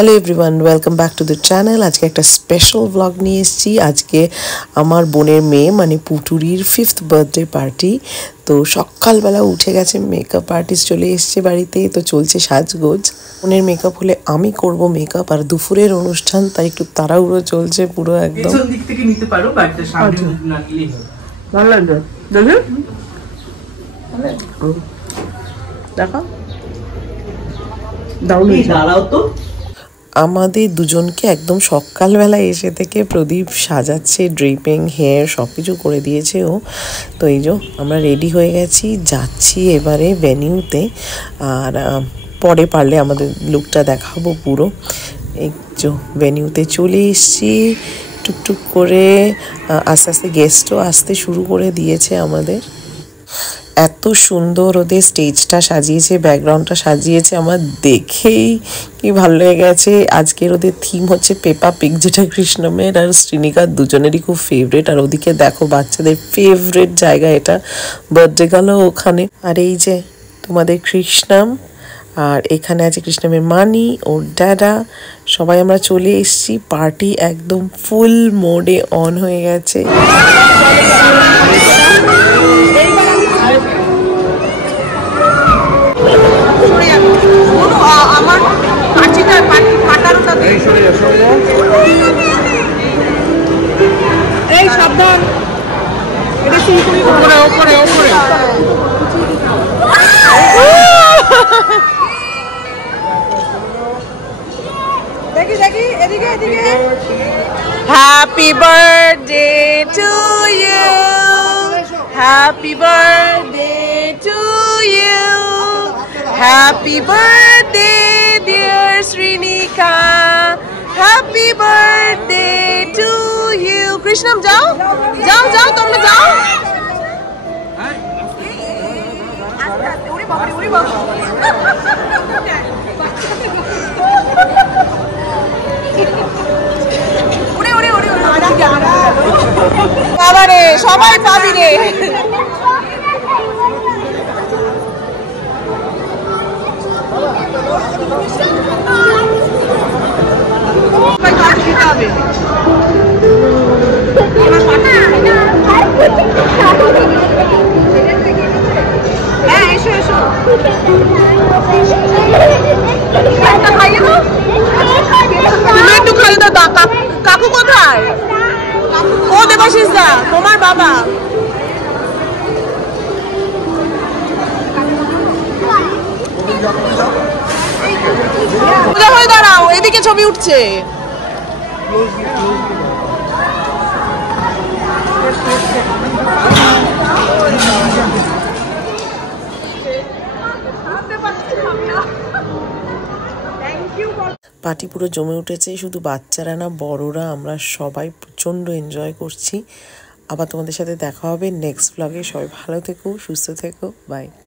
Hello everyone, welcome back to the channel. আজকে একটা special blog নিয়ে এসেছি। আজকে আমার বোনের মেয়ে মানে পুটুরির 5th বার্থডে পার্টি। তো সকালবেলা উঠে গেছে, মেকআপ আর্টিস্ট চলে এসছে বাড়িতে, তো চলছে সাজগোজ। বোনের মেকআপ হলে আমি করব মেকআপ, আর দুপুরের অনুষ্ঠান, তাই একটু তাড়াহুড়ো চলছে পুরো একদম। পেছন দিক থেকে নিতে পারো, বাট সামনে না নিলেই হবে। ভালো লাগবে দেখো দেখো দাঁড়াও তো। আমাদের দুজনকে একদম সকালবেলা এসে থেকে প্রদীপ সাজাচ্ছে, ড্রিপিং, হেয়ার সব কিছু করে দিয়েছে ও। তো এই যে আমরা রেডি হয়ে গেছি, যাচ্ছি এবারে ভেনিউতে। আর পরে পারলে আমাদের লুকটা দেখাবো পুরো। এই যে ভেনিউতে চলে এসছি টুকটুক করে। আস্তে আস্তে গেস্টও আসতে শুরু করে দিয়েছে আমাদের। এত সুন্দর ওদের স্টেজটা সাজিয়েছে, ব্যাকগ্রাউন্ডটা সাজিয়েছে, আমার দেখেই কি ভালো লেগে গেছে। আজকের ওদের থিম হচ্ছে পেপা পিগ, যেটা কৃষ্ণমের আর শ্রীনিকার দুজনেরই খুব ফেভারিট। আর ওদিকে দেখো বাচ্চাদের ফেভারিট জায়গা, এটা বার্থডে গেল ওখানে। আর এই যে তোমাদের কৃষ্ণম, আর এখানে আছে কৃষ্ণমের মানি, ওর ড্যাডা, সবাই আমরা চলে এসেছি। পার্টি একদম ফুল মোডে অন হয়ে গেছে। এই সাবধান, এটা শিলকুড়ি উপরে উপরে উপরে। দেখি দেখি এদিকে এদিকে। Happy birthday to you, happy birthday to you, happy birthday dear Srinika, happy birthday to you. কৃষ্ণম যাও যাও যাও, তোমরা যাও। বাবারে সবাই পাবি রে। হ্যাঁ এসো এসো, তুমি একটু খাইয়ে দাও। কাকু কোথায়? ও দেবাশিস দা, তোমার বাবা। সোজা হয়ে দাঁড়াও, এদিকে ছবি উঠছে। পার্টি পুরো জমে উঠেছে, শুধু বাচ্চারা না, বড়রা আমরা সবাই প্রচণ্ড এনজয় করছি। আবার তোমাদের সাথে দেখা হবে নেক্সট ব্লগে। সবাই ভালো থেকো, সুস্থ থেকো, বাই।